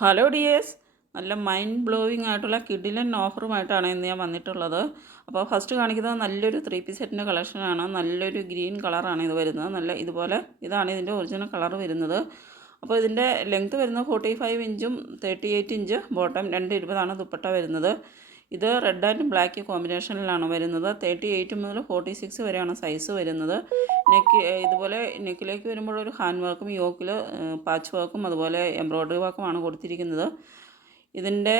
Hello dears നല്ല mind blowing ആയിട്ടുള്ള കിഡിലൻ ഓഫറുമായിട്ടാണ് ഇന്ന് ഞാൻ വന്നിട്ടുള്ളത്. അപ്പോൾ ഫസ്റ്റ് കാണിക്കുന്നത് നല്ലൊരു ത്രീ പീസ് സെറ്റിന്റെ കളക്ഷനാണ് നല്ലൊരു ഗ്രീൻ കളറാണ് ഇത് വരുന്നത്. നല്ല ഇതുപോലെ ഇതാണ് ഇതിന്റെ ഒറിജിനൽ കളർ വരുന്നത്. അപ്പോൾ ഇതിന്റെ ലെങ്ത് വരുന്നത് ഫോർട്ടി ഫൈവ് ഇഞ്ചും തേർട്ടി എയ്റ്റ് ഇഞ്ച് ബോട്ടം രണ്ട് ഇരുപതാണ് ദുപ്പട്ട വരുന്നത്. ഇത് റെഡ് ആൻഡ് ബ്ലാക്ക് കോമ്പിനേഷനിലാണ് വരുന്നത്. തേർട്ടി എയ്റ്റ് മുതൽ ഫോർട്ടി സിക്സ് വരെയാണ് സൈസ് വരുന്നത്. നെക്ക് ഇതുപോലെ നെക്കിലേക്ക് വരുമ്പോൾ ഒരു ഹാൻഡ് വർക്കും യോക്കിൽ പാച്ച് വർക്കും അതുപോലെ എംബ്രോയ്ഡറി വർക്കുമാണ് കൊടുത്തിരിക്കുന്നത്. ഇതിന്റെ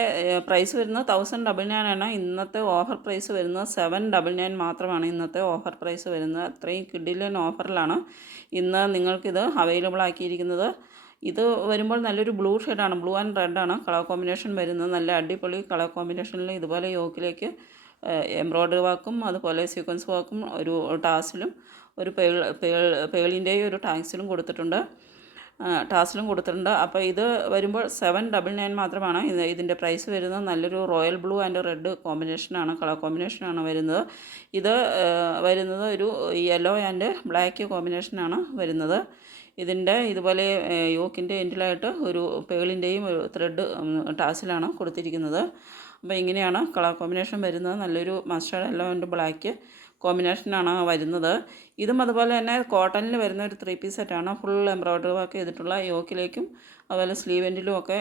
പ്രൈസ് വരുന്നത് തൗസൻഡ് ഡബിൾ നയൻ ആണ്. ഇന്നത്തെ ഓഫർ പ്രൈസ് വരുന്നത് സെവൻ ഡബിൾ നയൻ മാത്രമാണ് ഇന്നത്തെ ഓഫർ പ്രൈസ് വരുന്നത്. അത്രയും കിഡിലൻ ഓഫറിലാണ് ഇന്ന് നിങ്ങൾക്കിത് അവൈലബിൾ ആക്കിയിരിക്കുന്നത്. ഇത് വരുമ്പോൾ നല്ലൊരു ബ്ലൂ ഷെയ്ഡാണ്. ബ്ലൂ ആൻഡ് റെഡാണ്. കളർ കോമ്പിനേഷൻ വരുന്നത്. നല്ല അടിപൊളി കളർ കോമ്പിനേഷനിൽ ഇതുപോലെ യോക്കിലേക്ക് എംബ്രോയ്ഡറി വർക്കും അതുപോലെ സീക്വൻസ് വാക്കും ഒരു ടാസിലും ഒരു പേൾ പേൾ പേളിന്റെയും ഒരു ടാക്സിലും കൊടുത്തിട്ടുണ്ട്. ടാസിലും കൊടുത്തിട്ടുണ്ട്. അപ്പോൾ ഇത് വരുമ്പോൾ സെവൻ ഡബിൾ നയൻ മാത്രമാണ്. ഇത് ഇതിന്റെ പ്രൈസ് വരുന്നത് നല്ലൊരു റോയൽ ബ്ലൂ ആൻഡ് റെഡ് കോമ്പിനേഷനാണ് കളർ കോമ്പിനേഷനാണ് വരുന്നത്. ഇത് വരുന്നത് ഒരു യെല്ലോ ആൻഡ് ബ്ലാക്ക് കോമ്പിനേഷനാണ് വരുന്നത്. ഇതിന്റെ ഇതുപോലെ യോക്കിന്റെ എൻഡിലായിട്ട് ഒരു പേളിന്റെയും ഒരു ത്രെഡ് ടാസിലാണ് കൊടുത്തിരിക്കുന്നത്. അപ്പോൾ ഇങ്ങനെയാണ് കളർ കോമ്പിനേഷൻ വരുന്നത്. നല്ലൊരു മസ്റ്റേർഡ് യെല്ലോ ആൻഡ് ബ്ലാക്ക് കോമ്പിനേഷനാണ് വരുന്നത്. ഇതും അതുപോലെ തന്നെ കോട്ടണിൽ വരുന്ന ഒരു ത്രീ പീസ് സെറ്റാണ് ഫുൾ എംബ്രോയ്ഡറി വർക്ക് ചെയ്തിട്ടുള്ള യോക്കിലേക്കും അതുപോലെ സ്ലീവെന്റിലും ഒക്കെ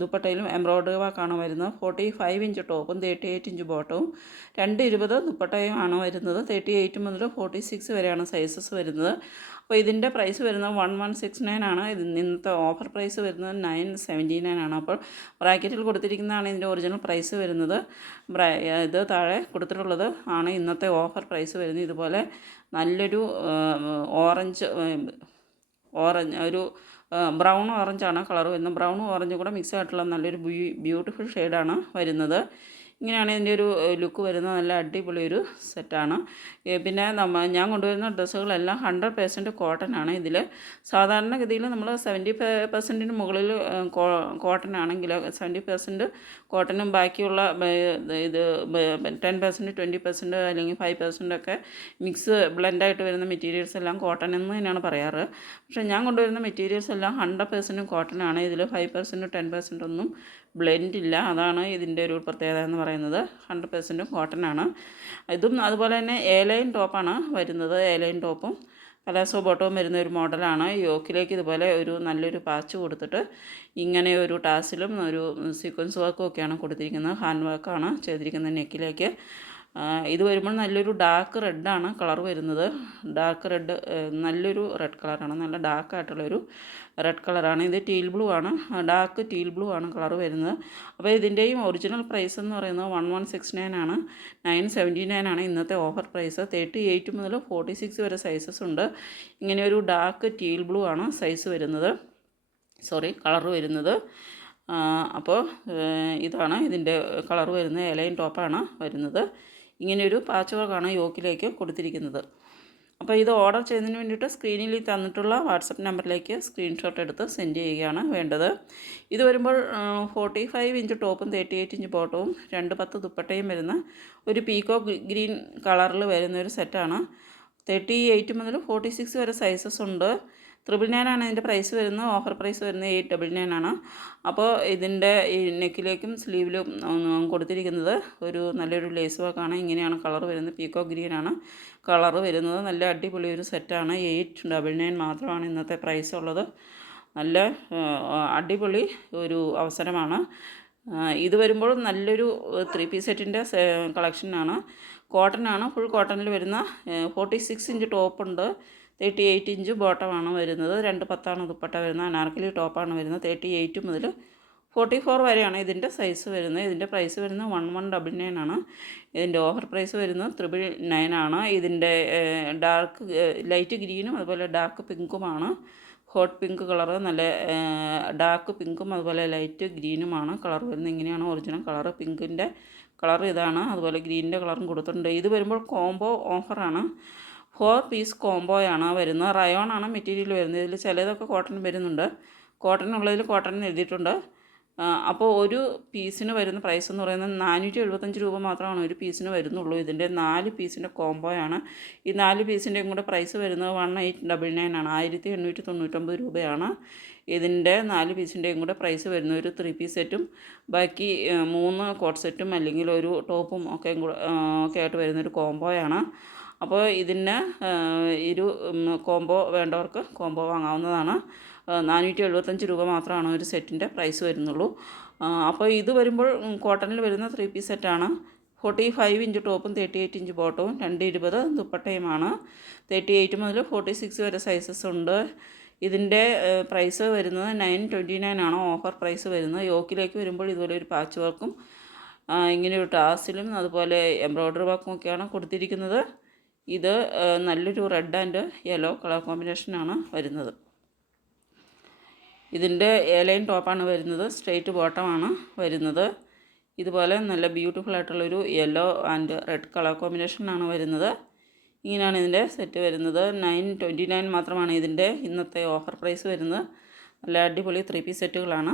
ദുപ്പട്ടയിലും എംബ്രോയ്ഡറി വർക്കാണ് വരുന്നത്. ഫോർട്ടി ഫൈവ് ഇഞ്ച് ടോപ്പും തേർട്ടി എയ്റ്റ് ഇഞ്ച് ബോട്ടവും രണ്ട് ഇരുപത് ദുപ്പട്ടയും ആണ് വരുന്നത്. തേർട്ടി എയ്റ്റ് മുതൽ ഫോർട്ടി സിക്സ് വരെയാണ് സൈസസ് വരുന്നത്. അപ്പോൾ ഇതിന്റെ പ്രൈസ് വരുന്നത് വൺ വൺ സിക്സ് നയൻ ആണ്. ഇത് ഇന്നത്തെ ഓഫർ പ്രൈസ് വരുന്നത് നയൻ സെവന്റി നയൻ ആണ്. അപ്പോൾ ബ്രാക്കറ്റിൽ കൊടുത്തിരിക്കുന്നതാണ് ഇതിന്റെ ഒറിജിനൽ പ്രൈസ് വരുന്നത്. ഇത് താഴെ കൊടുത്തിട്ടുള്ളത് ആണ് ഇന്നത്തെ ഓഫർ പ്രൈസ് വരുന്നത്. ഇതുപോലെ നല്ലൊരു ഓറഞ്ച് ഓറഞ്ച് ഒരു ബ്രൗൺ ഓറഞ്ചാണ് കളർ വരുന്നത്. ബ്രൗണും ഓറഞ്ചും കൂടെ മിക്സ് ആയിട്ടുള്ള നല്ലൊരു ബ്യൂട്ടിഫുൾ ഷെയ്ഡാണ് വരുന്നത്. ഇങ്ങനെയാണ് ഇതിന്റെ ഒരു ലുക്ക് വരുന്നത്. നല്ല അടിപൊളി ഒരു സെറ്റാണ്. പിന്നെ നമ്മ ഞാൻ കൊണ്ടുവരുന്ന ഡ്രസ്സുകളെല്ലാം ഹൺഡ്രഡ് പേഴ്സന്റ് കോട്ടൺ ആണ് ഇതിൽ സാധാരണഗതിയിൽ നമ്മൾ സെവന്റി പെർസെന്റിന് മുകളിൽ കോട്ടൺ ആണെങ്കിൽ സെവന്റി പെർസെന്റ് കോട്ടണും ബാക്കിയുള്ള ഇത് ടെൻ പെർസെന്റ് ട്വന്റി പെർസെന്റ് അല്ലെങ്കിൽ ഫൈവ് പെർസെന്റ് ഒക്കെ മിക്സ് ബ്ലെൻഡായിട്ട് വരുന്ന മെറ്റീരിയൽസ് എല്ലാം കോട്ടൺ എന്ന് തന്നെയാണ് പറയാറ്. പക്ഷേ ഞാൻ കൊണ്ടുവരുന്ന മെറ്റീരിയൽസ് എല്ലാം ഹൺഡ്രഡ് പെർസെന്റും കോട്ടൺ ആണ് ഇതിൽ ഫൈവ് പെർസെന്റ് ടെൻ പെർസെന്റ് ഒന്നും ബ്ലെൻഡ് ഇല്ല അതാണ് ഇതിന്റെ ഒരു പ്രത്യേകത എന്ന് പറയുന്നത്. ഹൺഡ്രഡ് പെർസെന്റും കോട്ടൺ ആണ്. ഇതും അതുപോലെ തന്നെ എ ലൈൻ ടോപ്പാണ് വരുന്നത്. എ ലൈൻ ടോപ്പും പലാസോ ബോട്ടവും വരുന്ന ഒരു മോഡലാണ്. യോക്കിലേക്ക് ഇതുപോലെ ഒരു നല്ലൊരു പാച്ച് കൊടുത്തിട്ട് ഇങ്ങനെ ഒരു ടാസിലും ഒരു സീക്വൻസ് വർക്കും ഒക്കെയാണ് കൊടുത്തിരിക്കുന്നത്. ഹാൻഡ് വർക്കാണ് ചെയ്തിരിക്കുന്നത് നെക്കിലേക്ക്. ഇത് വരുമ്പോൾ നല്ലൊരു ഡാർക്ക് റെഡാണ് കളർ വരുന്നത്. ഡാർക്ക് റെഡ് നല്ലൊരു റെഡ് കളറാണ് നല്ല ഡാർക്ക് ആയിട്ടുള്ളൊരു റെഡ് കളറാണ് ഇത് ടീൽ ബ്ലൂ ആണ്. ഡാർക്ക് ടീൽ ബ്ലൂ ആണ് കളർ വരുന്നത്. അപ്പോൾ ഇതിന്റെയും ഒറിജിനൽ പ്രൈസ് എന്ന് പറയുന്നത് വൺ വൺ സിക്സ് നയൻ ആണ്. നയൻ സെവന്റി നയൻ ആണ് ഇന്നത്തെ ഓഫർ പ്രൈസ് തേർട്ടി എയ്റ്റ് മുതൽ ഫോർട്ടി സിക്സ് വരെ സൈസസ് ഉണ്ട്. ഇങ്ങനെ ഒരു ഡാർക്ക് ടീൽ ബ്ലൂ ആണ് സൈസ് വരുന്നത്. സോറി കളർ വരുന്നത്. അപ്പോൾ ഇതാണ് ഇതിന്റെ കളർ വരുന്നത്. എലൈൻ ടോപ്പാണ് വരുന്നത്. ഇങ്ങനെയൊരു പാച്ച് വർക്കാണ് യോക്കിലേക്ക് കൊടുത്തിരിക്കുന്നത്. അപ്പോൾ ഇത് ഓർഡർ ചെയ്യുന്നതിന് വേണ്ടിയിട്ട് സ്ക്രീനിൽ തന്നിട്ടുള്ള വാട്സപ്പ് നമ്പറിലേക്ക് സ്ക്രീൻഷോട്ട് എടുത്ത് സെൻഡ് ചെയ്യുകയാണ് വേണ്ടത്. ഇത് വരുമ്പോൾ ഫോർട്ടി ഫൈവ് ഇഞ്ച് ടോപ്പും തേർട്ടി എയ്റ്റ് ഇഞ്ച് ബോട്ടവും രണ്ട് പത്ത് ദുപ്പട്ടയും വരുന്ന ഒരു പീക്കോ ഗ്രീൻ കളറിൽ വരുന്ന ഒരു സെറ്റാണ്. തേർട്ടി എയ്റ്റ് മുതൽ ഫോർട്ടി സിക്സ് വരെ സൈസസ് ഉണ്ട്. ത്രിബിൾ നയൻ ആണ് ഇതിന്റെ പ്രൈസ് വരുന്നത്. ഓഫർ പ്രൈസ് വരുന്നത് എയ്റ്റ് ഡബിൾ നയൻ ആണ്. അപ്പോൾ ഇതിന്റെ നെക്കിലേക്കും സ്ലീവിലും കൊടുത്തിരിക്കുന്നത് ഒരു നല്ലൊരു ലേസ് വർക്കാണ് ഇങ്ങനെയാണ് കളർ വരുന്നത്. പീക്കോ ഗ്രീൻ ആണ് കളർ വരുന്നത്. നല്ല അടിപൊളി ഒരു സെറ്റാണ് എയ്റ്റ് ഡബിൾ നയൻ മാത്രമാണ് ഇന്നത്തെ പ്രൈസ് ഉള്ളത്. നല്ല അടിപൊളി ഒരു അവസരമാണ്. ഇത് വരുമ്പോൾ നല്ലൊരു ത്രീ പീസ് സെറ്റിന്റെ കളക്ഷനാണ് കോട്ടൺ ആണ്. ഫുൾ കോട്ടണിൽ വരുന്ന ഫോർട്ടി സിക്സ് ഇഞ്ച് ടോപ്പുണ്ട് തേർട്ടി എയ്റ്റ് ഇഞ്ച് ബോട്ടമാണ് വരുന്നത്. രണ്ട് പത്താണ് ദുപ്പട്ട വരുന്നത്. അനാർക്കലി ടോപ്പാണ് വരുന്നത്. തേർട്ടി എയ്റ്റ് മുതൽ ഫോർട്ടി ഫോർ വരെയാണ് ഇതിന്റെ സൈസ് വരുന്നത്. ഇതിന്റെ പ്രൈസ് വരുന്നത് വൺ വൺ ഡബിൾ നയൻ ആണ്. ഇതിന്റെ ഓഫർ പ്രൈസ് വരുന്നത് ത്രിബിൾ നയൻ ആണ്. ഇതിന്റെ ഡാർക്ക് ലൈറ്റ് ഗ്രീനും അതുപോലെ ഡാർക്ക് പിങ്കുമാണ് ഹോട്ട് പിങ്ക് കളർ നല്ല ഡാർക്ക് പിങ്കും അതുപോലെ ലൈറ്റ് ഗ്രീനുമാണ് കളർ വരുന്നത് ഇങ്ങനെയാണ്. ഒറിജിനൽ കളർ പിങ്കിന്റെ കളർ ഇതാണ്. അതുപോലെ ഗ്രീനിന്റെ കളറും കൊടുത്തിട്ടുണ്ട്. ഇത് വരുമ്പോൾ കോംബോ ഓഫറാണ് ഫോർ പീസ് കോംബോയാണ് വരുന്നത്. റയോൺ ആണ് മെറ്റീരിയൽ വരുന്നത്. ഇതിൽ ചിലതൊക്കെ കോട്ടൺ വരുന്നുണ്ട്. കോട്ടൺ ഉള്ളതിൽ കോട്ടൺ എഴുതിയിട്ടുണ്ട്. അപ്പോൾ ഒരു പീസിന് വരുന്ന പ്രൈസ് എന്ന് പറയുന്നത് നാനൂറ്റി എഴുപത്തഞ്ച് രൂപ മാത്രമാണ് ഒരു പീസിന് വരുന്നുള്ളൂ. ഇതിന്റെ നാല് പീസിന്റെ കോംബോയാണ് ഈ നാല് പീസിന്റെയും കൂടെ പ്രൈസ് വരുന്നത് വൺ എയ്റ്റ് ഡബിൾ നയൻ ആണ്. ആയിരത്തി എണ്ണൂറ്റി തൊണ്ണൂറ്റൊമ്പത് രൂപയാണ്. ഇതിന്റെ നാല് പീസിന്റെയും കൂടെ പ്രൈസ് വരുന്ന ഒരു ത്രീ പീസ് സെറ്റും ബാക്കി മൂന്ന് കോട്ട് സെറ്റും അല്ലെങ്കിൽ ഒരു ടോപ്പും ഒക്കെ കൂടെ ഒക്കെ ആയിട്ട് വരുന്നൊരു കോംബോയാണ് അപ്പോൾ ഇതിന് ഇരു കോംബോ വേണ്ടവർക്ക് കോംബോ വാങ്ങാവുന്നതാണ്. നാനൂറ്റി എഴുപത്തഞ്ച് രൂപ മാത്രമാണ് ഒരു സെറ്റിന്റെ പ്രൈസ് വരുന്നുള്ളൂ. അപ്പോൾ ഇത് വരുമ്പോൾ കോട്ടണിൽ വരുന്ന ത്രീ പീസ് സെറ്റാണ്. ഫോർട്ടി ഫൈവ് ഇഞ്ച് ടോപ്പും തേർട്ടി എയ്റ്റ് ഇഞ്ച് ബോട്ടവും രണ്ട് ഇരുപത് ദുപ്പട്ടയുമാണ്. തേർട്ടി എയ്റ്റ് മുതൽ ഫോർട്ടി സിക്സ് വരെ സൈസസ് ഉണ്ട്. ഇതിന്റെ പ്രൈസ് വരുന്നത് നയൻ ട്വന്റി നയൻ ആണ് ഓഫർ പ്രൈസ് വരുന്നത്. യോക്കിലേക്ക് വരുമ്പോൾ ഇതുപോലെ ഒരു പാച്ച് വർക്കും ഇങ്ങനെ ഒരു ടാസിലും അതുപോലെ എംബ്രോയ്ഡറി വർക്കും ഒക്കെയാണ് കൊടുത്തിരിക്കുന്നത്. ഇത് നല്ലൊരു റെഡ് ആൻഡ് യെല്ലോ കളർ കോമ്പിനേഷനാണ് വരുന്നത്. ഇതിന്റെ എലൈൻ ടോപ്പാണ് വരുന്നത് സ്ട്രെയിറ്റ് ബോട്ടമാണ് വരുന്നത്. ഇതുപോലെ നല്ല ബ്യൂട്ടിഫുൾ ആയിട്ടുള്ളൊരു യെല്ലോ ആൻഡ് റെഡ് കളർ കോമ്പിനേഷനാണ് വരുന്നത്. ഇങ്ങനെയാണ് ഇതിന്റെ സെറ്റ് വരുന്നത്. നയൻ ട്വന്റി നയൻ മാത്രമാണ് ഇതിന്റെ ഇന്നത്തെ ഓഫർ പ്രൈസ് വരുന്നത്. നല്ല അടിപൊളി ത്രീ പീസ് സെറ്റുകളാണ്.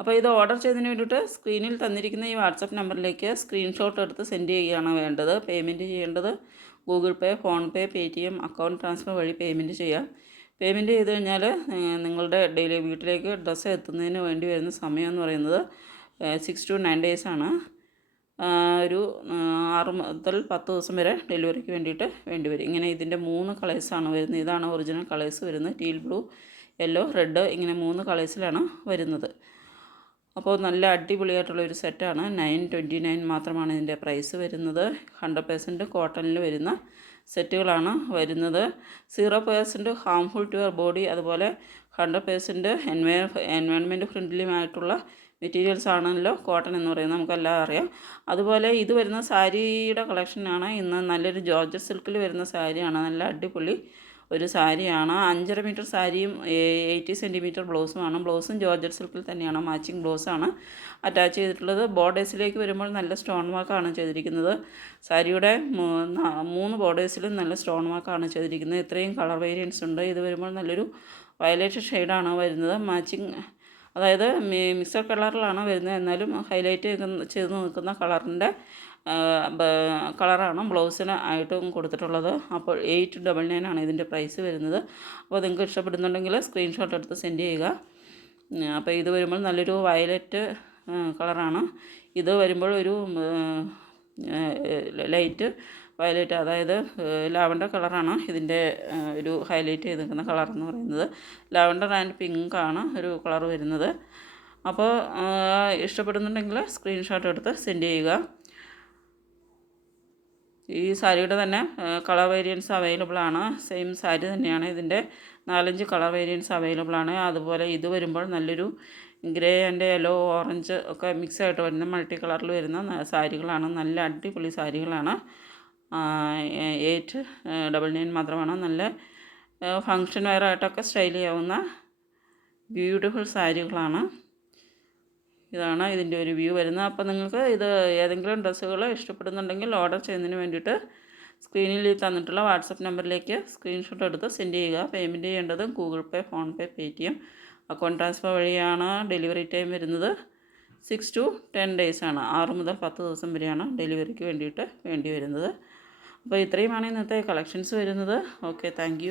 അപ്പോൾ ഇത് ഓർഡർ ചെയ്തതിന് വേണ്ടിയിട്ട് സ്ക്രീനിൽ തന്നിരിക്കുന്ന ഈ വാട്സപ്പ് നമ്പറിലേക്ക് സ്ക്രീൻഷോട്ട് എടുത്ത് സെൻഡ് ചെയ്യുകയാണ് വേണ്ടത് പേയ്മെന്റ് ചെയ്യേണ്ടത്. Google Pay PhonePe Paytm account transfer വഴി പേയ്മെന്റ് ചെയ്യാം. പേയ്മെന്റ് ചെയ്ത് കഴിഞ്ഞാൽ നിങ്ങളുടെ ഡെയിലി വീട്ടിലേക്ക് ഡ്രസ്സ് എത്തുന്നതിന് വേണ്ടി വരുന്ന സമയം എന്ന് പറയുന്നത് സിക്സ് ടു നയൻ ഡേയ്സ് ആണ്. ഒരു ആറ് മുതൽ പത്ത് ദിവസം വരെ ഡെലിവറിക്ക് വേണ്ടിയിട്ട് വേണ്ടി വരും. ഇങ്ങനെ ഇതിന്റെ മൂന്ന് കളേഴ്സാണ് വരുന്നത്. ഇതാണ് ഒറിജിനൽ കളേഴ്സ് വരുന്നത്. ടീൽ ബ്ലൂ യെല്ലോ റെഡ് ഇങ്ങനെ മൂന്ന് കളേഴ്സിലാണ് വരുന്നത്. അപ്പോൾ നല്ല അടിപൊളിയായിട്ടുള്ള ഒരു സെറ്റാണ്. നയൻ ട്വന്റി നയൻ മാത്രമാണ് ഇതിന്റെ പ്രൈസ് വരുന്നത്. ഹൺഡ്രഡ് പേഴ്സന്റ് കോട്ടണിൽ വരുന്ന സെറ്റുകളാണ് വരുന്നത്. Zero percent harmful to your body അതുപോലെ ഹൺഡ്രഡ് പേഴ്സന്റ് എൻവയ എൻവയോൺമെന്റ് ഫ്രണ്ട്ലിയുമായിട്ടുള്ള മെറ്റീരിയൽസ് ആണല്ലോ കോട്ടൺ എന്ന് പറയുന്നത് നമുക്കെല്ലാം അറിയാം. അതുപോലെ ഇത് വരുന്ന സാരിയുടെ കളക്ഷനാണ്. ഇന്ന് നല്ലൊരു ജോർജ് സിൽക്കിൽ വരുന്ന സാരിയാണ്. നല്ല അടിപൊളി ഒരു സാരിയാണ്. അഞ്ചര മീറ്റർ സാരിയും എയ്റ്റി സെന്റിമീറ്റർ ബ്ലൗസുമാണ്. ബ്ലൗസും ജോർജറ്റ് സിൽക്കിൽ തന്നെയാണ്. മാച്ചിങ് ബ്ലൗസാണ് അറ്റാച്ച് ചെയ്തിട്ടുള്ളത്. ബോർഡേഴ്സിലേക്ക് വരുമ്പോൾ നല്ല സ്റ്റോൺ വർക്കാണ് ചെയ്തിരിക്കുന്നത്. സാരിയുടെ മൂന്ന് ബോർഡേഴ്സിലും നല്ല സ്റ്റോൺ വർക്കാണ് ചെയ്തിരിക്കുന്നത്. ഇത്രയും കളർ വേരിയൻസ് ഉണ്ട്. ഇത് വരുമ്പോൾ നല്ലൊരു വയലറ്റ് ഷെയ്ഡാണ് വരുന്നത്. മാച്ചിങ് അതായത് മിക്സഡ് കളറിലാണ് വരുന്നത്. എന്നാലും ഹൈലൈറ്റ് ചെയ്ത് നിൽക്കുന്ന കളറിന്റെ കളറാണ് ബ്ലൗസിന് ആയിട്ടും കൊടുത്തിട്ടുള്ളത്. അപ്പോൾ എയ്റ്റ് ഡബിൾ നയൻ ആണ് ഇതിന്റെ പ്രൈസ് വരുന്നത്. അപ്പോൾ നിങ്ങൾക്ക് ഇഷ്ടപ്പെടുന്നുണ്ടെങ്കിൽ സ്ക്രീൻഷോട്ട് എടുത്ത് സെൻഡ് ചെയ്യുക. അപ്പോൾ ഇത് വരുമ്പോൾ നല്ലൊരു വയലറ്റ് കളറാണ്. ഇത് വരുമ്പോൾ ഒരു ലൈറ്റ് വയലറ്റ് അതായത് ലാവണ്ടർ കളറാണ് ഇതിന്റെ ഒരു ഹൈലൈറ്റ് ചെയ്ത് നിൽക്കുന്ന കളർ എന്ന് പറയുന്നത്. ലാവണ്ടർ ആൻഡ് പിങ്ക് ആണ് ഒരു കളർ വരുന്നത്. അപ്പോൾ ഇഷ്ടപ്പെടുന്നുണ്ടെങ്കിൽ സ്ക്രീൻഷോട്ട് എടുത്ത് സെൻഡ് ചെയ്യുക. ഈ സാരിയുടെ തന്നെ കളർ വേരിയൻസ് അവൈലബിൾ ആണ്. സെയിം സാരി തന്നെയാണ് ഇതിന്റെ. നാലഞ്ച് കളർ വേരിയൻസ് അവൈലബിൾ ആണ്. അതുപോലെ ഇത് വരുമ്പോൾ നല്ലൊരു ഗ്രേ ആൻഡ് യെല്ലോ ഓറഞ്ച് ഒക്കെ മിക്സ് ആയിട്ട് വരുന്ന മൾട്ടി കളറിൽ വരുന്ന സാരികളാണ്. നല്ല അടിപൊളി സാരികളാണ്. എയ്റ്റ് ഡബിൾ നയൻ മാത്രമാണ്. നല്ല ഫങ്ഷൻ വെയർ വെയറായിട്ടൊക്കെ സ്റ്റൈൽ ചെയ്യാവുന്ന ബ്യൂട്ടിഫുൾ സാരികളാണ്. ഇതാണ് ഇതിന്റെ ഒരു വ്യൂ വരുന്നത്. അപ്പോൾ നിങ്ങൾക്ക് ഇത് ഏതെങ്കിലും ഡ്രസ്സുകൾ ഇഷ്ടപ്പെടുന്നുണ്ടെങ്കിൽ ഓർഡർ ചെയ്യുന്നതിന് വേണ്ടിയിട്ട് സ്ക്രീനിൽ തന്നിട്ടുള്ള വാട്സപ്പ് നമ്പറിലേക്ക് സ്ക്രീൻഷോട്ട് എടുത്ത് സെൻഡ് ചെയ്യുക. പേയ്മെന്റ് ചെയ്യേണ്ടത് Google Pay PhonePe T M account transfer വഴിയാണ് ഡെലിവറി ടൈം വരുന്നത്. സിക്സ് ടു ടെൻ ഡേയ്സ് ആണ്. ആറ് മുതൽ പത്ത് ദിവസം വരെയാണ് ഡെലിവറിക്ക് വേണ്ടിയിട്ട് വേണ്ടി വരുന്നത്. അപ്പോൾ ഇത്രയുമാണ് ഇന്നത്തെ കളക്ഷൻസ് വരുന്നത്. Okay thank